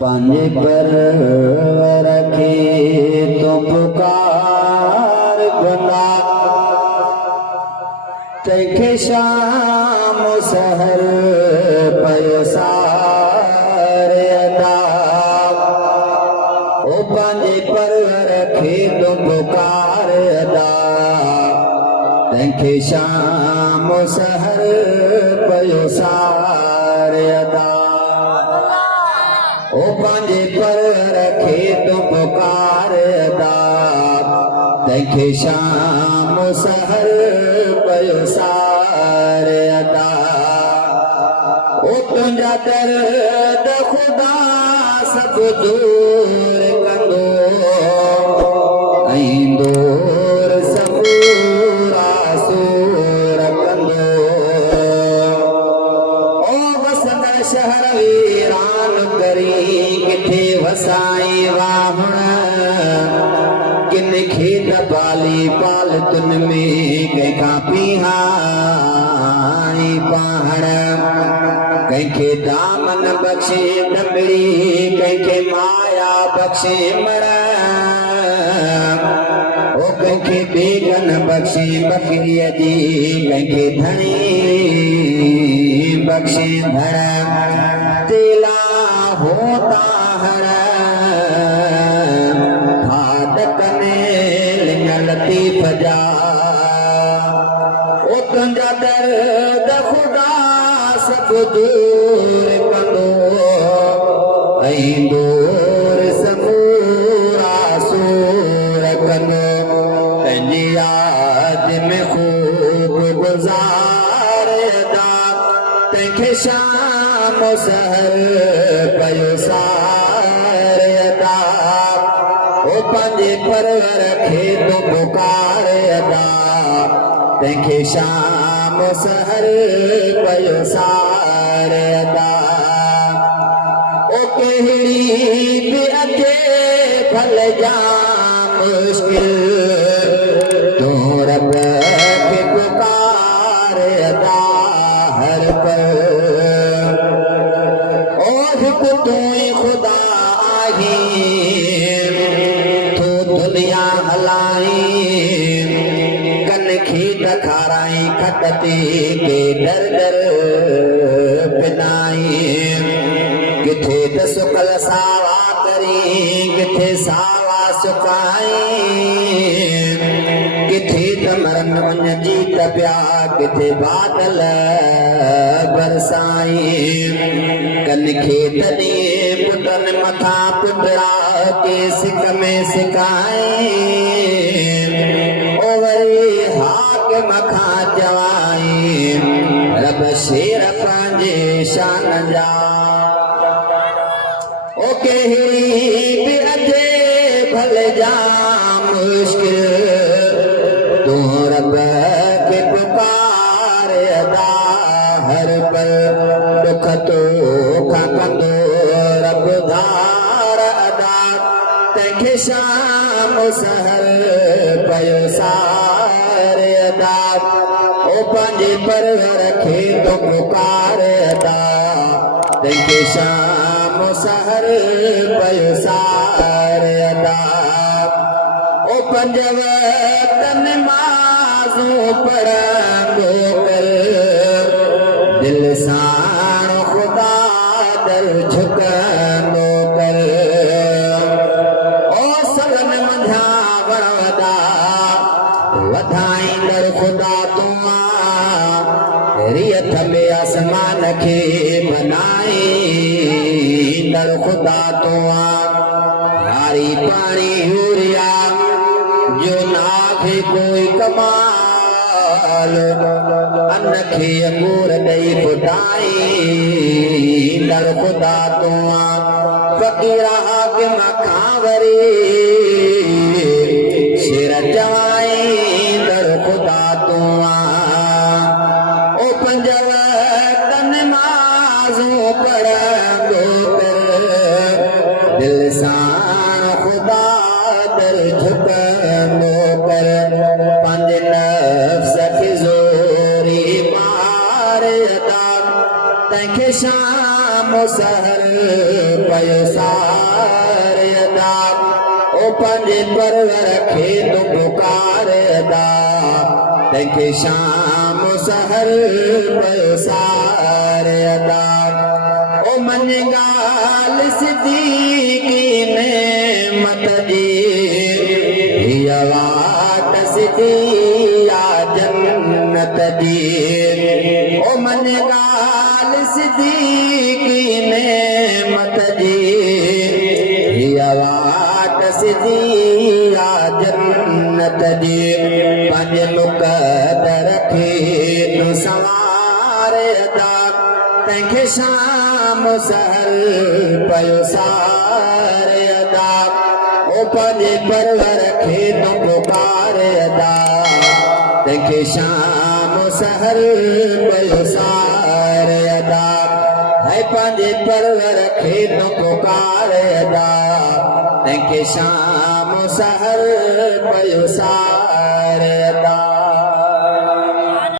पाने पर रखे तो पुकार बना तैखे शाम सहर पयसार अदा ओ पाने पर रखे तो पुकार अदा तैखे शाम सहर पयसार अदा ओ पांजे पर रखे तो पुकार अदा तैखे शाम सहर पयसार अदा ओ तुंहिंजा दर्द खुदा सब दूर कंदो ऐं दूर सबूरा सूर कंदो ओ वसंदड़ शहर वीरान करी किथे वसाई वाहण किन खेत पाली पालतुन में कंहिंखां पीहाई पाहण कंहिंखे दामन बख़्शे दमिड़ी कंहिंखे माया बख़्शे मण ओ कंहिंखे बेगन बख़्शे बकरीअ जी कंहिंखे धणी बख़्शे धण तेला होता हर फाटक में लिंगल लतीफ़ जा ओ तुंहिंजा दर्द खुदा सब दूर कंदो ऐं दूर सबूरा सूर कंदो पंहिंजी याद में खूब गुज़ार अदा तंहिंखे शाम सहर पयसार अदा ओ पंहिंजे परवर खे तो पुकार अदा तंहिंखे शाम सहर पयसार अदा ओ कहिड़ी बि अचे भल जा मुश्किल तूं रब खे पुकार अदा हर पल ओ हिकु तूं ई खुदा आहीं तूं दुनिया हलाई कन खे ॾखाराई खट ते के डर डर पिनाई किथे त सुकल सावा करी किथे सावा सुकाई किथे त मरन वञ जी तपिया किथे बादल बरसाई कन खे तॾहिं पुटन मथां पुटड़ा के सिक में सिकाई ओ वरी हाकिम खां चवाई रब शेर पंहिंजे शान जा ओ कहिड़ी बि अचे भल जा मुश्किल तूं रब खे पुकार अदा हर पल दुख तोखां कंदो रब धार अदा तंहिंखे शाम सहर पयसार अदा ओ पंहिंजे परवर खे तो पुकार अदा तंहिंखे शाम सहर पयसार अदा ओ पंज वक्त नमाज़ूं पढ़ंदो कर दिल सां खुदा दर झुकंदो कर ओ सलन मंझां वण वॾा वधाईंदड़ खुदा तूं रियथ में आसमान खे बनाईंदड़ खुदा तूं हारी पाणी यूरिया जो नाखे कोई कमाल अन खे अंगूर ॾेई फुटाईंदड़ खुदा तूं फ़क़ीर हाकिम खां वरी शेर चवाईंदड़ खुदा तूं ओ पंज वक्त नमाज़ूं पढ़ंदो कर दिल सां खुदा दर झुकंदो कर पंहिंजे नफ़्स खे ज़ोरी मार अदा तंहिंखे शाम सहर पयो सार अदा ओ पंहिंजे परवर खे तूं पुकार अदा तंहिंखे शाम सहर पयो सार अदा ओ मन ॻाल्हि सिद्दीक़ी नेमत जी हीअ वाट सिधी आ जन्नत जी ओ मन ॻाल्हि सिद्दीक़ी नेमत जी हीअ वाट सिधी आ जन्नत जी पंहिंजे मुक़दर खे तूं संवारे अदा तंहिंखे शाम सहर पयो सार अदा ओ पंहिंजे परवर खे तूं पुकार अदा तंहिंखे शाम सहर पयो सार अदा है पंहिंजे परवर खे तूं पुकार अदा तंहिंखे शाम सहर पयो सार